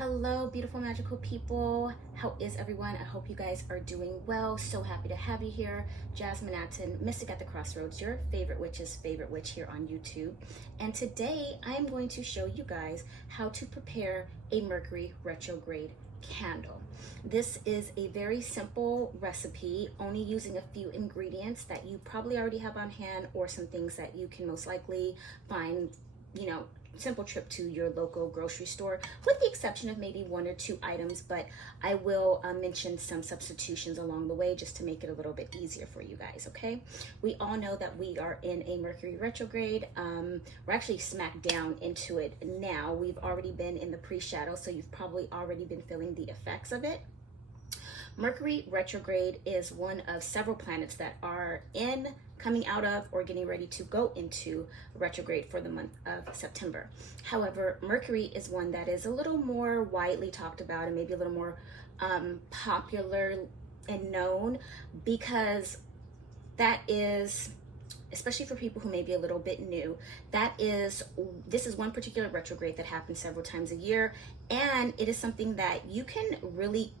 Hello, beautiful, magical people. How is everyone? I hope you guys are doing well. So happy to have you here. JasmineAten, Mystic at the Crossroads, your favorite witch's favorite witch here on YouTube. And today I'm going to show you guys how to prepare a Mercury retrograde candle. This is a very simple recipe, only using a few ingredients that you probably already have on hand or some things that you can most likely find, simple trip to your local grocery store, with the exception of maybe one or two items, but I will mention some substitutions along the way just to make it a little bit easier for you guys, okay? We all know that we are in a Mercury retrograde. We're actually smack down into it now. We've already been in the pre-shadow, so you've probably already been feeling the effects of it. Mercury retrograde is one of several planets that are coming out of or getting ready to go into retrograde for the month of September. However, Mercury is one that is a little more widely talked about and maybe a little more popular and known, because that is, especially for people who may be a little bit new, this is one particular retrograde that happens several times a year, and it is something that you can really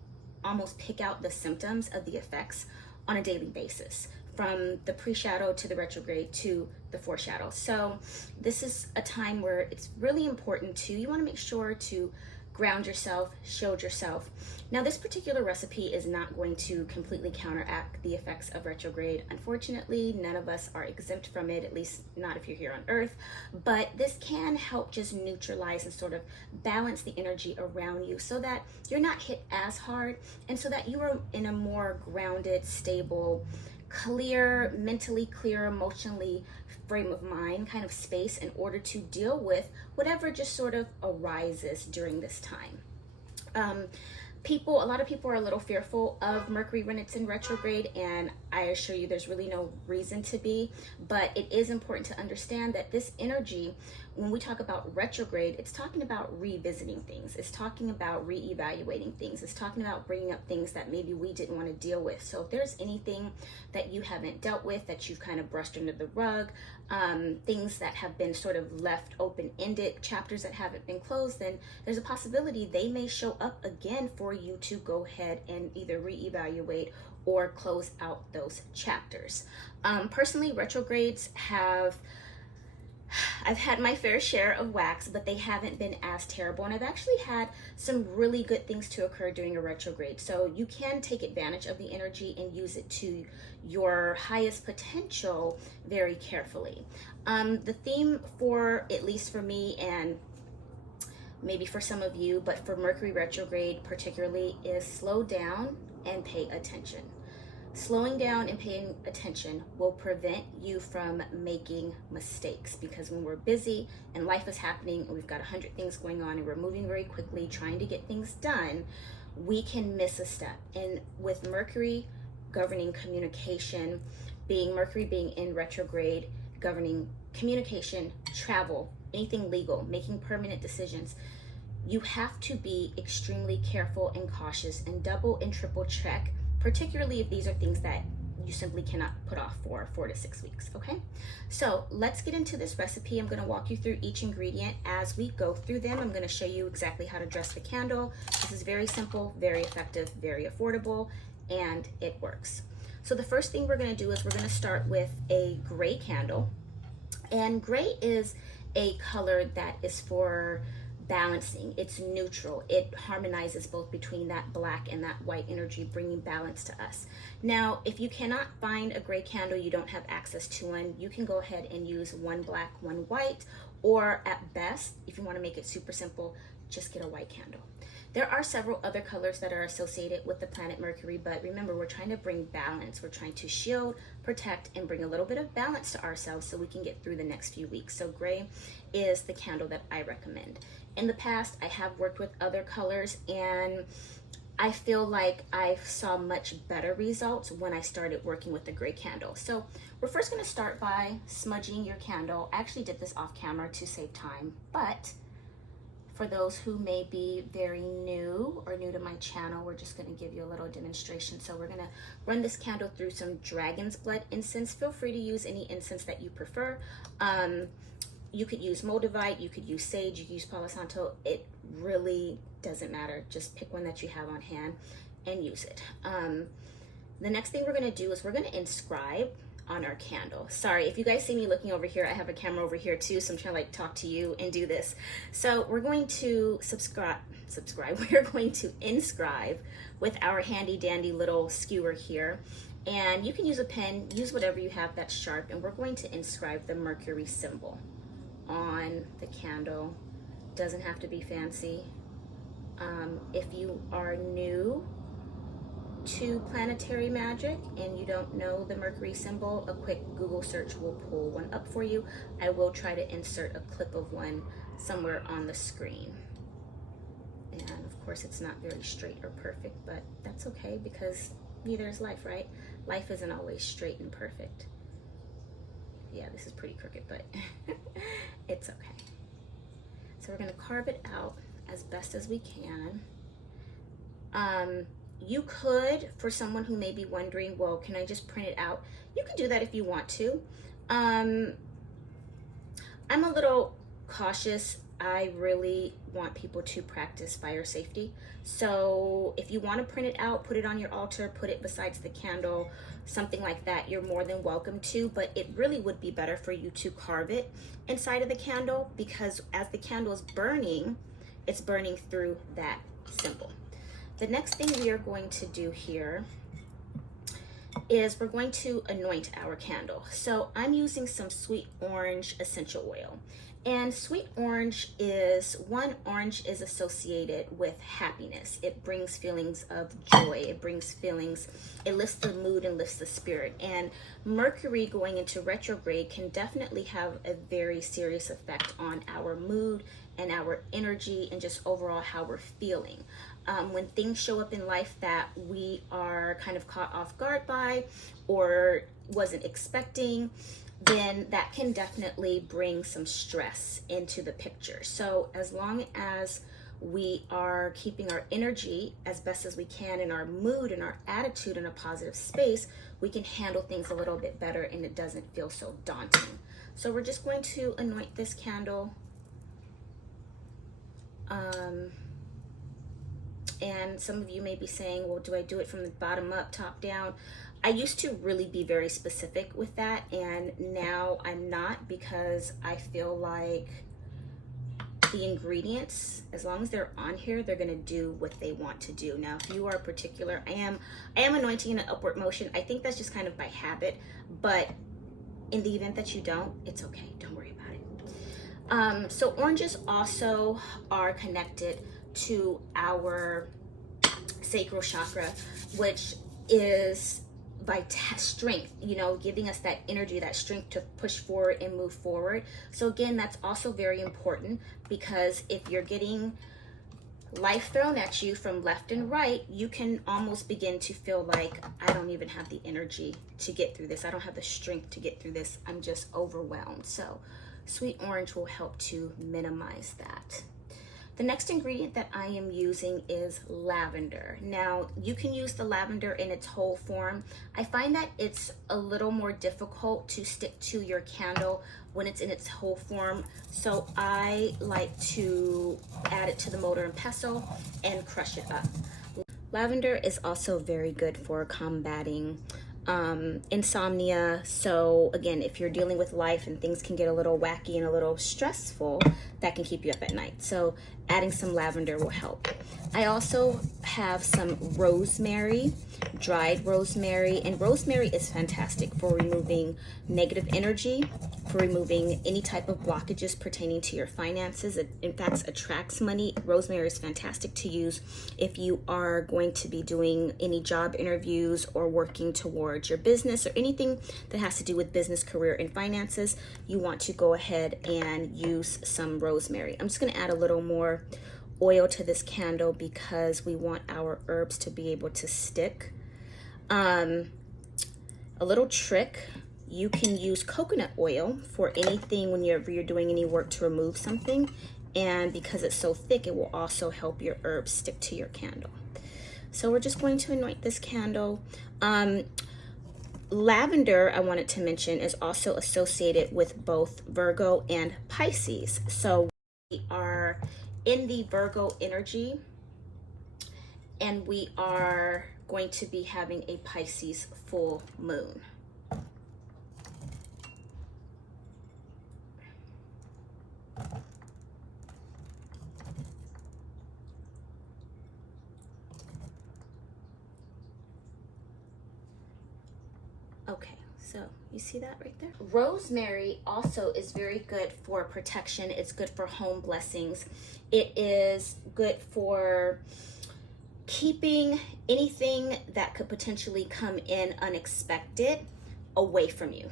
almost pick out the symptoms of the effects on a daily basis, from the pre-shadow to the retrograde to the foreshadow. So this is a time where it's really important you want to make sure to ground yourself, shield yourself. Now, this particular recipe is not going to completely counteract the effects of retrograde. Unfortunately, none of us are exempt from it, at least not if you're here on Earth, but this can help just neutralize and sort of balance the energy around you so that you're not hit as hard, and so that you are in a more grounded, stable, clear, mentally clear, emotionally frame of mind kind of space in order to deal with whatever just sort of arises during this time. A lot of people are a little fearful of Mercury when it's in retrograde, and I assure you there's really no reason to be, but it is important to understand that this energy, when we talk about retrograde, it's talking about revisiting things. It's talking about reevaluating things. It's talking about bringing up things that maybe we didn't want to deal with. So if there's anything that you haven't dealt with, that you've kind of brushed under the rug, things that have been sort of left open-ended, chapters that haven't been closed, then there's a possibility they may show up again for you to go ahead and either reevaluate or close out those chapters. Personally, retrogrades I've had my fair share of whacks, but they haven't been as terrible. And I've actually had some really good things to occur during a retrograde. So you can take advantage of the energy and use it to your highest potential very carefully. The theme for, at least for me, and maybe for some of you, but for Mercury retrograde particularly, is slow down and pay attention. Slowing down and paying attention will prevent you from making mistakes, because when we're busy and life is happening and we've got 100 things going on and we're moving very quickly trying to get things done, we can miss a step. And with Mercury governing communication, Mercury being in retrograde, governing communication, travel, anything legal, making permanent decisions, you have to be extremely careful and cautious and double and triple check, particularly if these are things that you simply cannot put off for 4 to 6 weeks, okay? So let's get into this recipe. I'm gonna walk you through each ingredient as we go through them. I'm gonna show you exactly how to dress the candle. This is very simple, very effective, very affordable, and it works. So the first thing we're gonna do is we're gonna start with a gray candle. And gray is a color that is for balancing. It's neutral. It harmonizes both between that black and that white energy, bringing balance to us. Now, if you cannot find a gray candle, you don't have access to one, you can go ahead and use one black, one white, or at best, if you want to make it super simple, just get a white candle. There are several other colors that are associated with the planet Mercury, but remember, we're trying to bring balance. We're trying to shield, protect, and bring a little bit of balance to ourselves so we can get through the next few weeks. So gray is the candle that I recommend. In the past, I have worked with other colors, and I feel like I saw much better results when I started working with the gray candle. So we're first going to start by smudging your candle. I actually did this off camera to save time, but for those who may be very new or new to my channel, we're just going to give you a little demonstration. So we're going to run this candle through some dragon's blood incense. Feel free to use any incense that you prefer. You could use moldavite, you could use sage, you could use palo santo. It really doesn't matter. Just pick one that you have on hand and use it. The next thing we're going to do is we're going to inscribe on our candle. Sorry, if you guys see me looking over here, I have a camera over here too, so I'm trying to like talk to you and do this. So we're going to subscribe, we're going to inscribe with our handy dandy little skewer here. And you can use a pen, use whatever you have that's sharp, and we're going to inscribe the Mercury symbol on the candle. Doesn't have to be fancy. If you are new to planetary magic and you don't know the Mercury symbol, a quick Google search will pull one up for you. I will try to insert a clip of one somewhere on the screen. And of course it's not very straight or perfect, but that's okay because neither is life, right? Life isn't always straight and perfect. Yeah, this is pretty crooked, but it's okay. So we're gonna carve it out as best as we can. You could, for someone who may be wondering, well, can I just print it out? You can do that if you want to. I'm a little cautious. I really want people to practice fire safety. So if you want to print it out, put it on your altar, put it besides the candle, something like that, you're more than welcome to, but it really would be better for you to carve it inside of the candle, because as the candle is burning, it's burning through that symbol. The next thing we are going to do here is we're going to anoint our candle. So I'm using some sweet orange essential oil. And sweet orange is, orange is associated with happiness. It brings feelings of joy. It brings feelings, it lifts the mood and lifts the spirit. And Mercury going into retrograde can definitely have a very serious effect on our mood and our energy and just overall how we're feeling. When things show up in life that we are kind of caught off guard by or wasn't expecting, then that can definitely bring some stress into the picture. So as long as we are keeping our energy as best as we can and our mood and our attitude in a positive space, we can handle things a little bit better and it doesn't feel so daunting. So we're just going to anoint this candle. And some of you may be saying, well, do I do it from the bottom up, top down? I used to really be very specific with that, and now I'm not, because I feel like the ingredients, as long as they're on here, they're gonna do what they want to do. Now, if you are particular, I am anointing in an upward motion. I think that's just kind of by habit, but in the event that you don't, it's okay, don't worry about it. So oranges also are connected to our sacral chakra, which is strength, you know, giving us that energy, that strength to push forward and move forward. So again, that's also very important, because if you're getting life thrown at you from left and right, you can almost begin to feel like, I don't even have the energy to get through this. I don't have the strength to get through this. I'm just overwhelmed. So sweet orange will help to minimize that. The next ingredient that I am using is lavender. Now, you can use the lavender in its whole form. I find that it's a little more difficult to stick to your candle when it's in its whole form. So I like to add it to the mortar and pestle and crush it up. Lavender is also very good for combating insomnia. So again, if you're dealing with life and things can get a little wacky and a little stressful, that can keep you up at night. So adding some lavender will help. I also have some rosemary, dried rosemary, and rosemary is fantastic for removing negative energy, for removing any type of blockages pertaining to your finances. It in fact attracts money. Rosemary is fantastic to use if you are going to be doing any job interviews or working towards your business or anything that has to do with business, career, and finances. You want to go ahead and use some rosemary. I'm just going to add a little more oil to this candle because we want our herbs to be able to stick. A little trick, you can use coconut oil for anything whenever you're doing any work to remove something, and because it's so thick, it will also help your herbs stick to your candle. So we're just going to anoint this candle. Lavender, I wanted to mention, is also associated with both Virgo and Pisces. So We are in the Virgo energy, and we are going to be having a Pisces full moon. Okay, so you see that right there? Rosemary also is very good for protection. It's good for home blessings. It is good for keeping anything that could potentially come in unexpected away from you.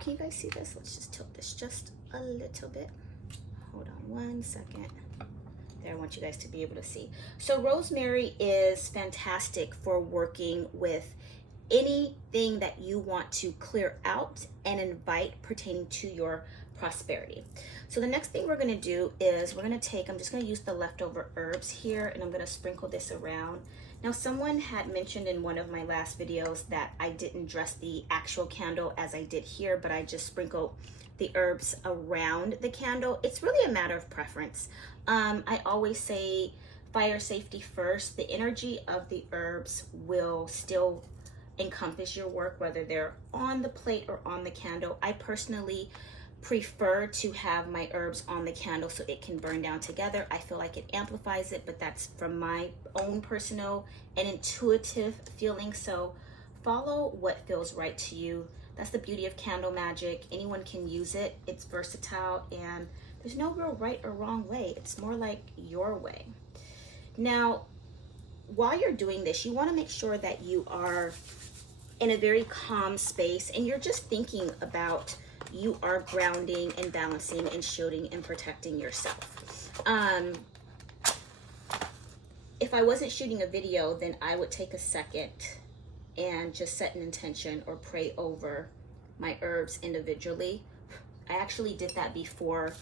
Can you guys see this? Let's just tilt this just a little bit. Hold on one second. There, I want you guys to be able to see. So rosemary is fantastic for working with anything that you want to clear out and invite pertaining to your prosperity. So the next thing we're going to do is we're going to take, I'm just going to use the leftover herbs here, and I'm going to sprinkle this around. Now, someone had mentioned in one of my last videos that I didn't dress the actual candle as I did here, but I just sprinkled the herbs around the candle. It's really a matter of preference. I always say fire safety first. The energy of the herbs will still encompass your work, whether they're on the plate or on the candle. I personally prefer to have my herbs on the candle so it can burn down together. I feel like it amplifies it, but that's from my own personal and intuitive feeling. So follow what feels right to you. That's the beauty of candle magic. Anyone can use it. It's versatile, and there's no real right or wrong way. It's more like your way. Now, while you're doing this, you want to make sure that you are in a very calm space and you're just thinking about you are grounding and balancing and shielding and protecting yourself. If I wasn't shooting a video, then I would take a second and just set an intention or pray over my herbs individually. I actually did that before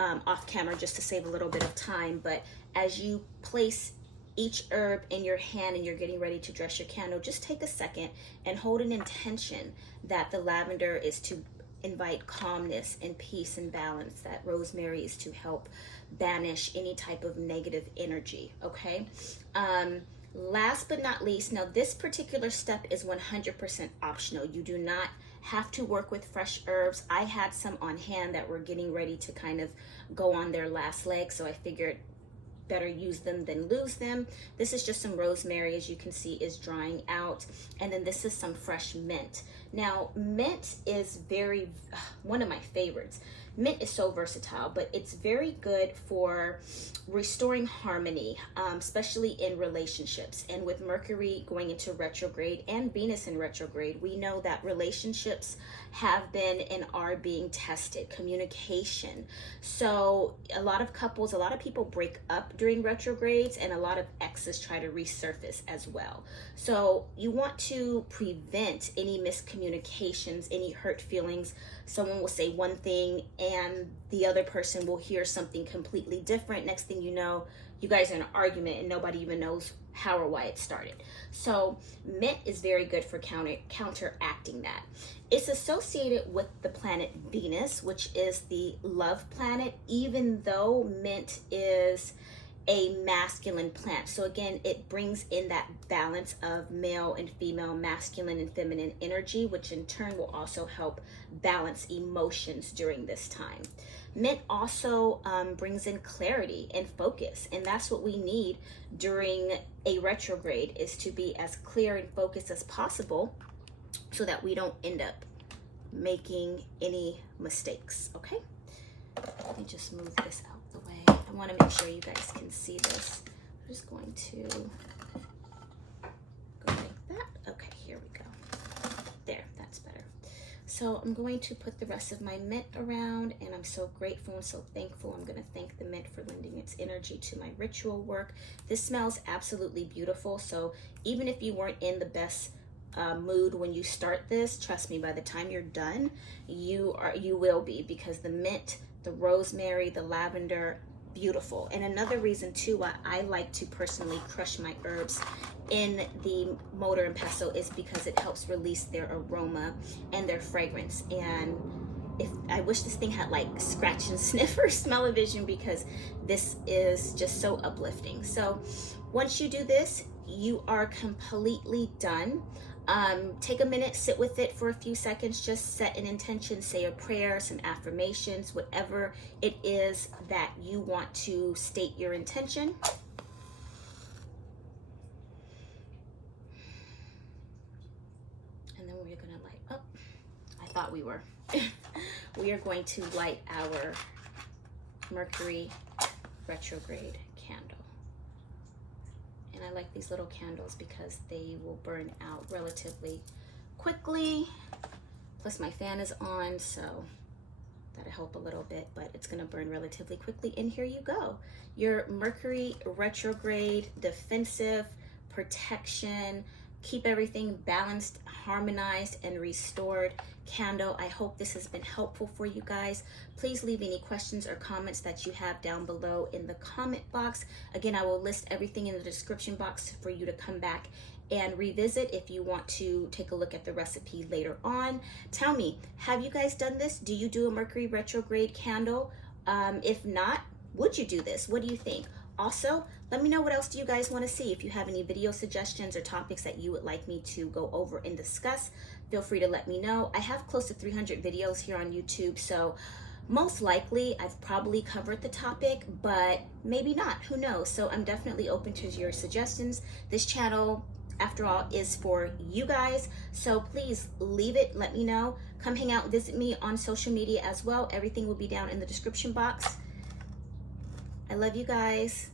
off camera just to save a little bit of time, but as you place each herb in your hand and you're getting ready to dress your candle, just take a second and hold an intention that the lavender is to invite calmness and peace and balance, that rosemary is to help banish any type of negative energy, okay? Last but not least, now this particular step is 100% optional. You do not have to work with fresh herbs. I had some on hand that were getting ready to kind of go on their last leg, so I figured better use them than lose them. This is just some rosemary, as you can see, is drying out. And then this is some fresh mint. Now, mint is one of my favorites. Mint is so versatile, but it's very good for restoring harmony, especially in relationships. And with Mercury going into retrograde and Venus in retrograde, we know that relationships have been and are being tested. Communication. So a lot of couples, a lot of people break up during retrogrades, and a lot of exes try to resurface as well. So you want to prevent any miscommunications, any hurt feelings. Someone will say one thing and the other person will hear something completely different. Next thing you know, you guys are in an argument and nobody even knows how or why it started. So mint is very good for counteracting that. It's associated with the planet Venus, which is the love planet, even though mint is a masculine plant. So again, it brings in that balance of male and female, masculine and feminine energy, which in turn will also help balance emotions during this time. Mint also brings in clarity and focus, and that's what we need during a retrograde, is to be as clear and focused as possible so that we don't end up making any mistakes, okay? Let me just move this out the way. I want to make sure you guys can see this. I'm just going to go like that. Okay, here we go. There, that's better. So I'm going to put the rest of my mint around, and I'm so grateful and so thankful. I'm going to thank the mint for lending its energy to my ritual work. This smells absolutely beautiful. So even if you weren't in the best mood when you start this, trust me, by the time you're done, you will be, because the mint, the rosemary, the lavender, beautiful. And another reason too why I like to personally crush my herbs in the mortar and pestle is because it helps release their aroma and their fragrance. And if I wish this thing had like scratch and sniff or smell-o-vision, because this is just so uplifting. So once you do this, you are completely done. Take a minute, sit with it for a few seconds, just set an intention, say a prayer, some affirmations, whatever it is that you want to state your intention. And then we're gonna light up. I thought we were. We are going to light our Mercury Retrograde candle. And I like these little candles because they will burn out relatively quickly. Plus my fan is on, so that'll help a little bit, but it's gonna burn relatively quickly. And here you go. Your Mercury Retrograde defensive protection, keep everything balanced, harmonized, and restored candle. I hope this has been helpful for you guys. Please leave any questions or comments that you have down below in the comment box. Again, I will list everything in the description box for you to come back and revisit if you want to take a look at the recipe later on. Tell me, have you guys done this? Do you do a Mercury Retrograde candle? If not, would you do this? What do you think? Also, let me know what else do you guys want to see. If you have any video suggestions or topics that you would like me to go over and discuss, feel free to let me know. I have close to 300 videos here on YouTube, so most likely I've probably covered the topic, but maybe not, who knows? So I'm definitely open to your suggestions. This channel, after all, is for you guys, so please leave it, let me know. Come hang out, visit me on social media as well. Everything will be down in the description box. I love you guys.